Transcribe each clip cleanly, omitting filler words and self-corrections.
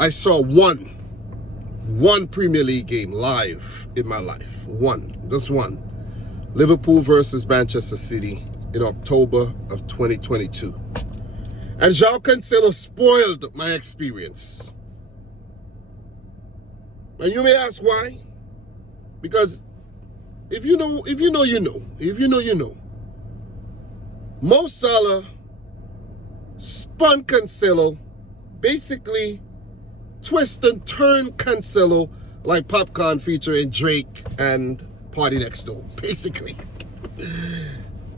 I saw one Premier League game live in my life. Just one. Liverpool versus Manchester City in October of 2022. And Joao Cancelo spoiled my experience. And you may ask why? Because if you know, you know. Mo Salah spun Cancelo, basically twist and turn Cancelo like popcorn featuring Drake and Party Next Door, basically.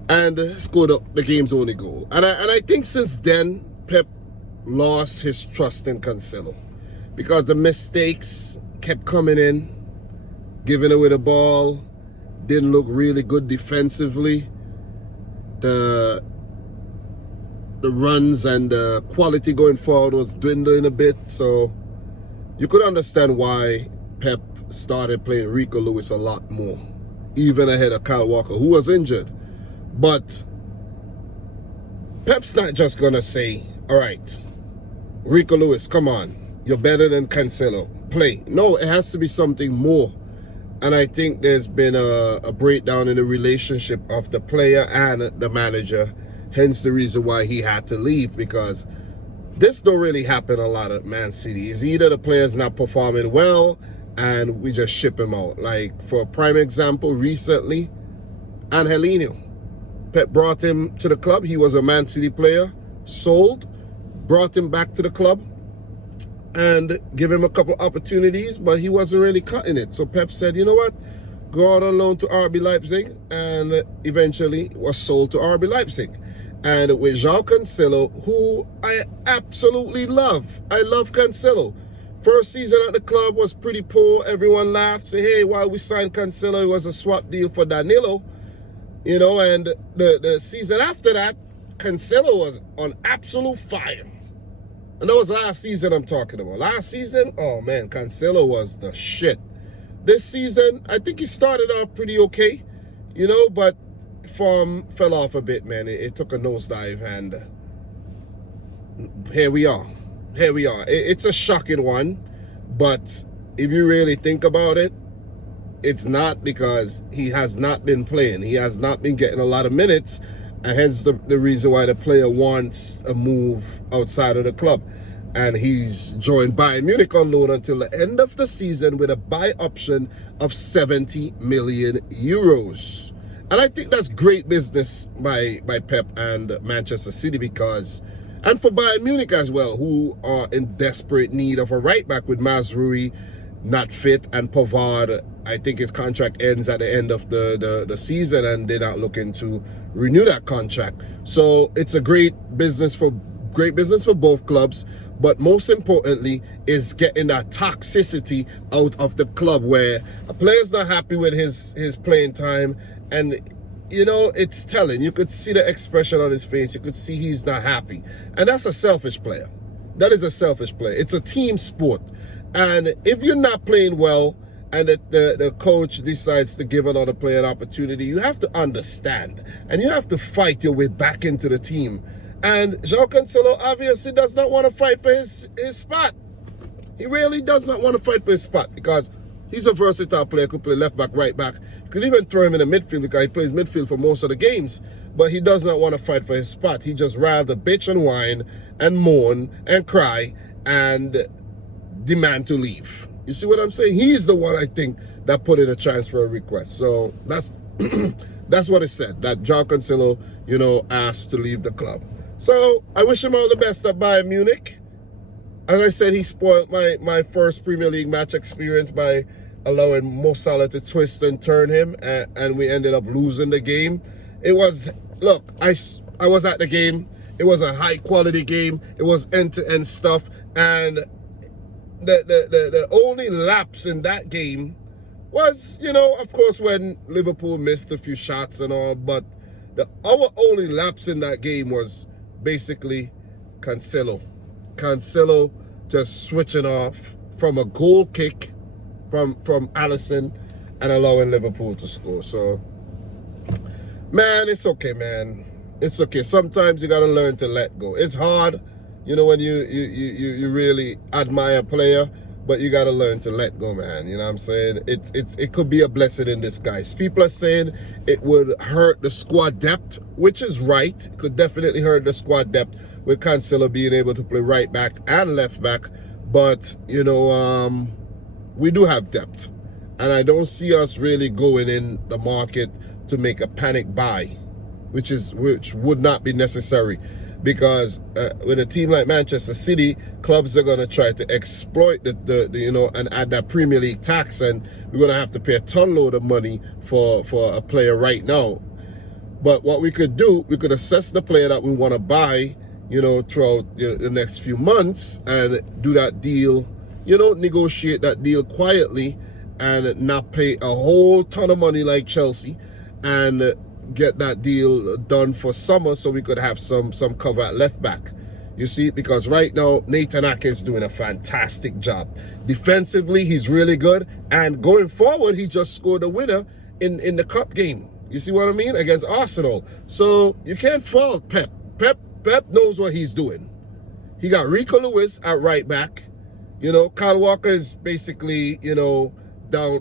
And scored up the game's only goal. And I think since then, Pep lost his trust in Cancelo because the mistakes kept coming in, giving away the ball, didn't look really good defensively. The runs and the quality going forward was dwindling a bit. So you could understand why Pep started playing Rico Lewis a lot more, even ahead of Kyle Walker, who was injured. But Pep's not just going to say, all right, Rico Lewis, come on, you're better than Cancelo, play. No, it has to be something more. And I think there's been a breakdown in the relationship of the player and the manager, hence the reason why he had to leave, because this don't really happen a lot at Man City. It's either the player's not performing well and we just ship him out. Like, for a prime example, recently, Angelino. Pep brought him to the club. He was a Man City player, sold, brought him back to the club, and give him a couple opportunities, but he wasn't really cutting it. So Pep said, you know what, go out on loan to RB Leipzig, and eventually was sold to RB Leipzig. And with Joao Cancelo, who I absolutely love. I love Cancelo. First season at the club was pretty poor. Everyone laughed, say, hey, why we signed Cancelo? It was a swap deal for Danilo. You know, and the season after that, Cancelo was on absolute fire. And that was last season I'm talking about. Last season, oh man, Cancelo was the shit. This season, I think he started off pretty okay, you know, but form fell off a bit, man. It took a nosedive, and here we are. It's a shocking one, but if you really think about it, it's not, because he has not been playing. He has not been getting a lot of minutes, and hence the reason why the player wants a move outside of the club. And he's joined Bayern Munich on loan until the end of the season with a buy option of 70 million euros. And I think that's great business by Pep and Manchester City, because, and for Bayern Munich as well, who are in desperate need of a right back with Mazraoui not fit, and Pavard, I think his contract ends at the end of the season, and they're not looking to renew that contract. So it's a great business for both clubs. But most importantly is getting that toxicity out of the club, where a player's not happy with his playing time, and you know, it's telling. You could see the expression on his face. You could see he's not happy, and that's a selfish player. That is a selfish player. It's a team sport. And if you're not playing well and the coach decides to give another player an opportunity, you have to understand and you have to fight your way back into the team. And Joao Cancelo obviously does not want to fight for his spot. He really does not want to fight for his spot, because he's a versatile player, could play left back, right back. You could even throw him in the midfield, because he plays midfield for most of the games. But he does not want to fight for his spot. He just rather bitch and whine and moan and cry and demand to leave. You see what I'm saying? He's the one, I think, that put in a transfer request. So that's that's what it said, that Joao Cancelo, you know, asked to leave the club. So I wish him all the best at Bayern Munich. As I said, he spoiled my first Premier League match experience by allowing Mo Salah to twist and turn him, and we ended up losing the game. It was, look, I was at the game. It was a high quality game. It was end-to-end stuff, and the only lapse in that game was, you know, of course, when Liverpool missed a few shots and all, but our only lapse in that game was basically Cancelo. Cancelo just switching off from a goal kick from Alisson and allowing Liverpool to score. So, man, it's okay, man. It's okay. Sometimes you got to learn to let go. It's hard, you know, when you really admire a player, but you got to learn to let go, man. You know what I'm saying? It could be a blessing in disguise. People are saying it would hurt the squad depth, which is right. It could definitely hurt the squad depth with Cancelo being able to play right back and left back. But, you know, we do have depth. And I don't see us really going in the market to make a panic buy, which would not be necessary. Because with a team like Manchester City, clubs are going to try to exploit the you know, and add that Premier League tax, and we're going to have to pay a ton load of money for a player right now. But what we could do, we could assess the player that we want to buy, you know, throughout the next few months, and do that deal, you know, negotiate that deal quietly and not pay a whole ton of money like Chelsea, and get that deal done for summer so we could have some cover at left back. You see, because right now Nathan Ake is doing a fantastic job. Defensively, he's really good, and going forward, he just scored a winner in the cup game. You see what I mean? Against Arsenal. So you can't fault Pep. Pep knows what he's doing. He got Rico Lewis at right back. You know, Kyle Walker is basically, you know,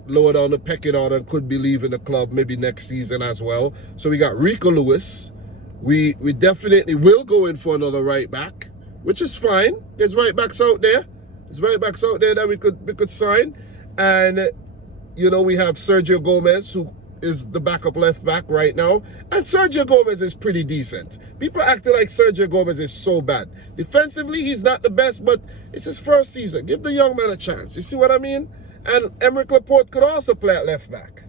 lower down the pecking order and could be leaving the club maybe next season as well. So we got Rico Lewis. We definitely will go in for another right back, which is fine. There's right backs out there. There's right backs out there that we could sign. And, you know, we have Sergio Gomez, who is the backup left back right now. And Sergio Gomez is pretty decent. People are acting like Sergio Gomez is so bad. Defensively, he's not the best, but it's his first season. Give the young man a chance. You see what I mean? And Emerick Laporte could also play at left back.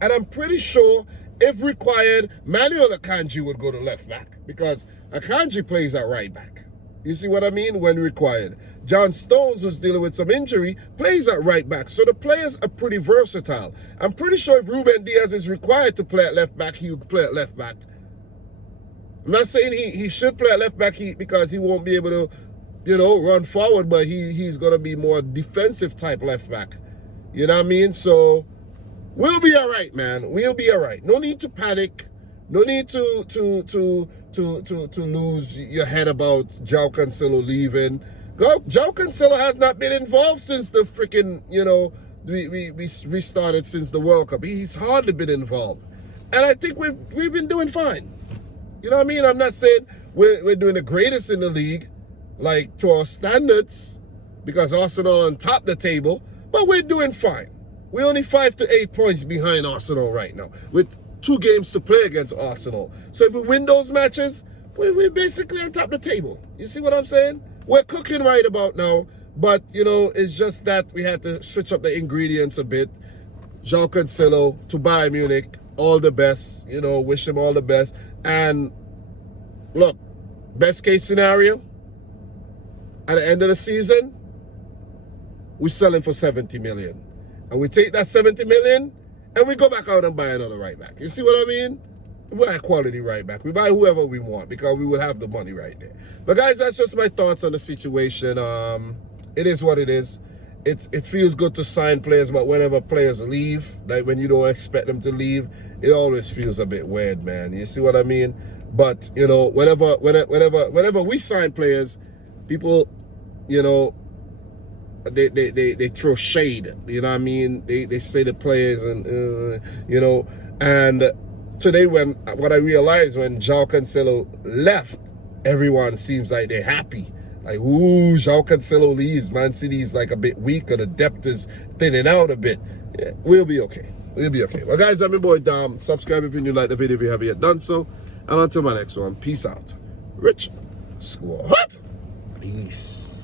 And I'm pretty sure, if required, Manuel Akanji would go to left back, because Akanji plays at right back. You see what I mean? When required. John Stones, who's dealing with some injury, plays at right back. So the players are pretty versatile. I'm pretty sure if Ruben Diaz is required to play at left back, he would play at left back. I'm not saying he should play at left back because he won't be able to, you know, run forward, but he's going to be more defensive type left back. You know what I mean? So we'll be all right, man. We'll be all right. No need to panic. No need to lose your head about Joao Cancelo leaving. Joao Cancelo has not been involved since the freaking, you know, we restarted since the World Cup. He's hardly been involved. And I think we've been doing fine. You know what I mean? I'm not saying we're doing the greatest in the league, like to our standards, because Arsenal on top of the table. But we're doing fine. We're only 5 to 8 points behind Arsenal right now, with 2 games to play against Arsenal. So if we win those matches, we're basically on top of the table. You see what I'm saying? We're cooking right about now, but, you know, it's just that we had to switch up the ingredients a bit. Joao Cancelo to Bayern Munich, all the best. You know, wish him all the best. And look, best case scenario, at the end of the season, we sell him for 70 million. And we take that 70 million and we go back out and buy another right back. You see what I mean? We buy a quality right back. We buy whoever we want because we would have the money right there. But guys, that's just my thoughts on the situation. It is what it is. It feels good to sign players, but whenever players leave, like when you don't expect them to leave, it always feels a bit weird, man. You see what I mean? But, you know, whenever we sign players, people, you know, they throw shade, you know what I mean? They say the players, and you know, and today what I realized when Joao Cancelo left, everyone seems like they're happy. Like, ooh, Joao Cancelo leaves, Man City's like a bit weaker, the depth is thinning out a bit. Yeah, we'll be okay. We'll be okay. Well, guys, I'm your boy Dom. Subscribe if you like the video if you haven't yet done so. And until my next one, peace out. Rich Squad. Peace.